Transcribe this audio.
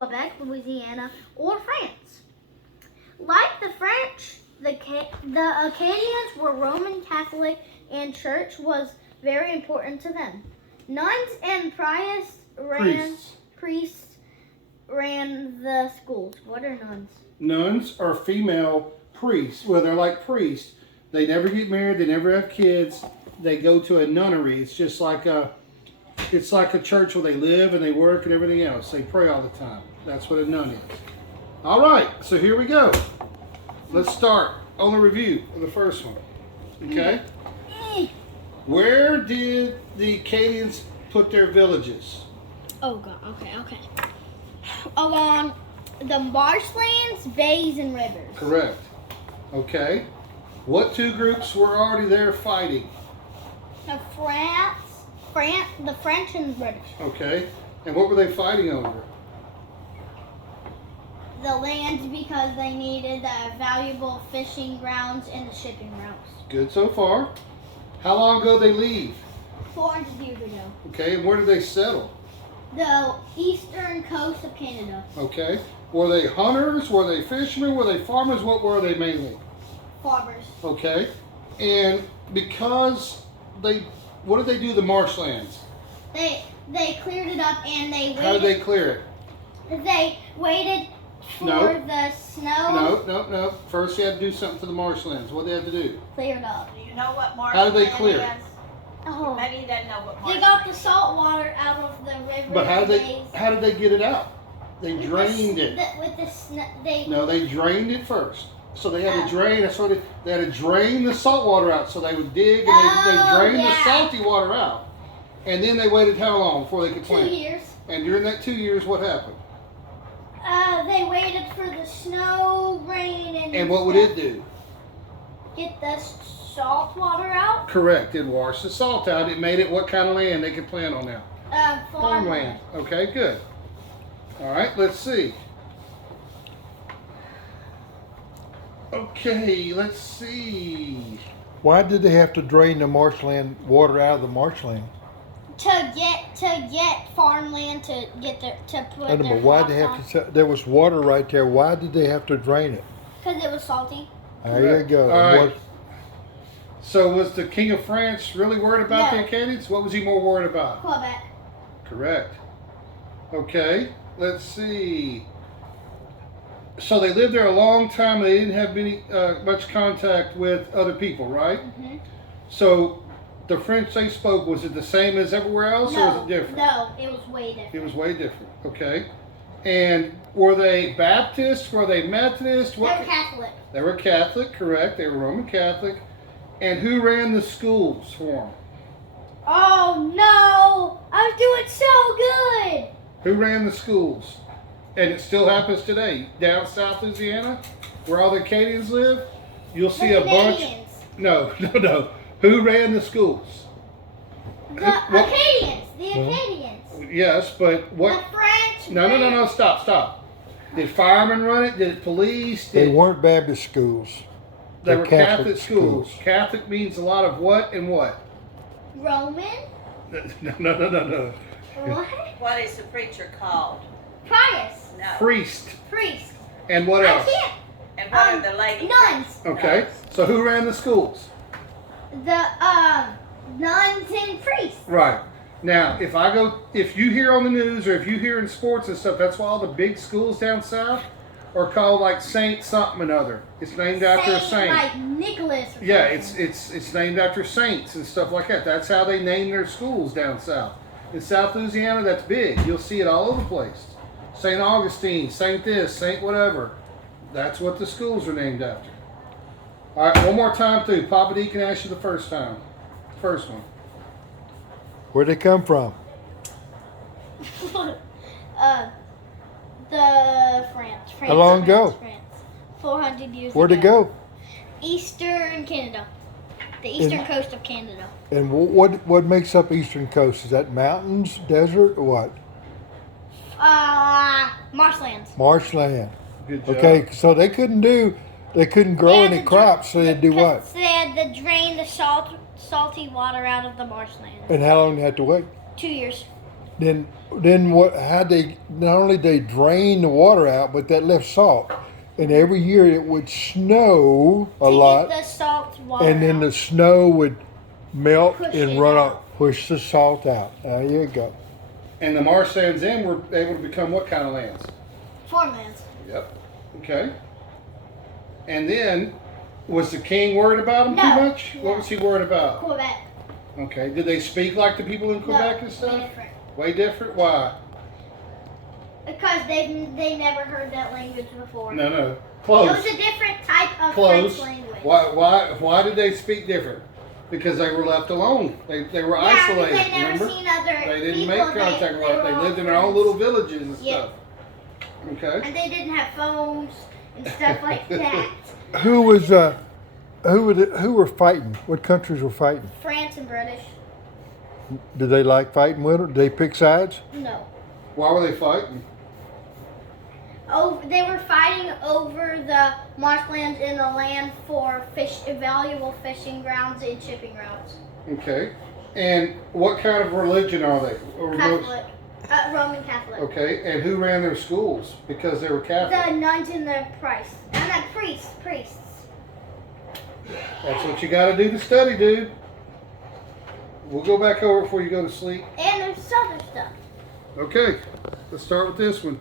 Quebec, Louisiana, or France. Like the French, the Acadians were Roman Catholic, and church was very important to them. Nuns and priests ran the schools. What are nuns? Nuns are female priests. Well, they're like priests. They never get married. They never have kids. They go to a nunnery. It's just like a church where they live and they work and everything else. They pray all the time. That's what a nun is. All right, so here we go. Let's start on the review of the first one. Okay? Where did the Acadians put their villages? Oh, God. Okay. Along the marshlands, bays, and rivers. Correct. Okay. What two groups were already there fighting? The French and the British. Okay. And what were they fighting over? The lands, because they needed the valuable fishing grounds and the shipping routes. Good so far. How long ago did they leave? 400 years ago. Okay. And where did they settle? The eastern coast of Canada. Okay. Were they hunters? Were they fishermen? Were they farmers? What were they mainly? Farmers. Okay. And because what did they do to the marshlands? They cleared it up and they waited. How did they clear it? They waited for the snow. No. First, you had to do something to the marshlands. What did they have to do? Cleared up. Do you know what marshland How did they clear it? Oh. Maybe you didn't know what marshland. They got the salt water out of the river. But how did they get it out? They drained it. With the snow. No, they drained it first. So they had to drain. That's what they had to drain the salt water out. So they would dig and they drained the salty water out. And then they waited how long before they could plant? 2 years. And during that 2 years, what happened? They waited for the snow, rain, and what would it do? Get the salt water out. Correct. It washed the salt out. It made it what kind of land they could plant on now? Farmland. Okay, good. All right, let's see. Okay, let's see. Why did they have to drain the marshland water out of the marshland? To get farmland to put their Why crops they have on. to? There was water right there. Why did they have to drain it? Because it was salty. There you go. All right. So was the King of France really worried about the Acadians? What was he more worried about? Quebec. Correct. Okay, let's see. So they lived there a long time. They didn't have much contact with other people, right? Mm-hmm. So the French they spoke, was it the same as everywhere else, or was it different? No, it was way different. It was way different. Okay. And were they Baptist? Were they Methodist? They were Catholic. They were Catholic, correct. They were Roman Catholic. And who ran the schools for them? Oh no! I was doing so good! Who ran the schools? And it still happens today. Down South Louisiana, where all the Acadians live, you'll see a bunch. No. Who ran the schools? The Acadians. The Acadians. Yes, but what? The French. No. Stop. Did firemen run it? Did police? They weren't Baptist schools. They were Catholic schools. Catholic means a lot of what and what? Roman. No. What? What is the preacher called? Priest. No. Priest. Priest. And what else? I can't. And what are the ladies? Nuns. Okay. Nuns. So who ran the schools? The nuns and priests. Right. Now, if you hear on the news or if you hear in sports and stuff, that's why all the big schools down south are called like Saint something and other. It's named after a saint. Like Nicholas. Or Yeah, something. it's named after saints and stuff like that. That's how they name their schools down south. In South Louisiana, that's big. You'll see it all over the place. St. Augustine, Saint this, Saint whatever. That's what the schools are named after. All right, one more time through. Papa D can ask you the first one. Where'd they come from? The France. How long ago? France. 400 years Where'd ago. they go? Eastern Canada. The eastern coast of Canada. And what makes up eastern coast? Is that mountains, desert, or what? Marshlands. Marshland. Good job. Okay, so they couldn't grow any crops, so they'd do what? They had to drain the salty water out of the marshland. And how long did they have to wait? 2 years. Then what? How they not only they drain the water out, but that left salt. And every year it would snow a To lot, get the salt water and then out. the snow would melt Push and it run out. off, push the salt out. There you go. And the marshlands then were able to become what kind of lands? Farmlands. Yep. Okay. And then, was the king worried about them No. too much? No. What was he worried about? Quebec. Okay. Did they speak like the people in Quebec and stuff? Different. Way different? Why? Because they never heard that language before. No. It Close. was a different type of Close. French language. Why did they speak different? Because they were left alone. They were Yeah, isolated. because they never Remember? seen other They didn't people. make contact with were They all lived in their own friends. little villages and Yep. stuff. Okay. And they didn't have phones and stuff like that. Who was who were fighting? What countries were fighting? France and British. Did they like fighting with them? Did they pick sides? No. Why were they fighting? Oh, they were fighting over the marshlands and the land for valuable fishing grounds and shipping routes. Okay. And what kind of religion are they? Or most- Catholic. Roman Catholic. Okay. And who ran their schools? Because they were Catholic. The nuns and the priests. And the priests. That's what you got to do to study, dude. We'll go back over before you go to sleep. And there's other stuff. Okay. Let's start with this one.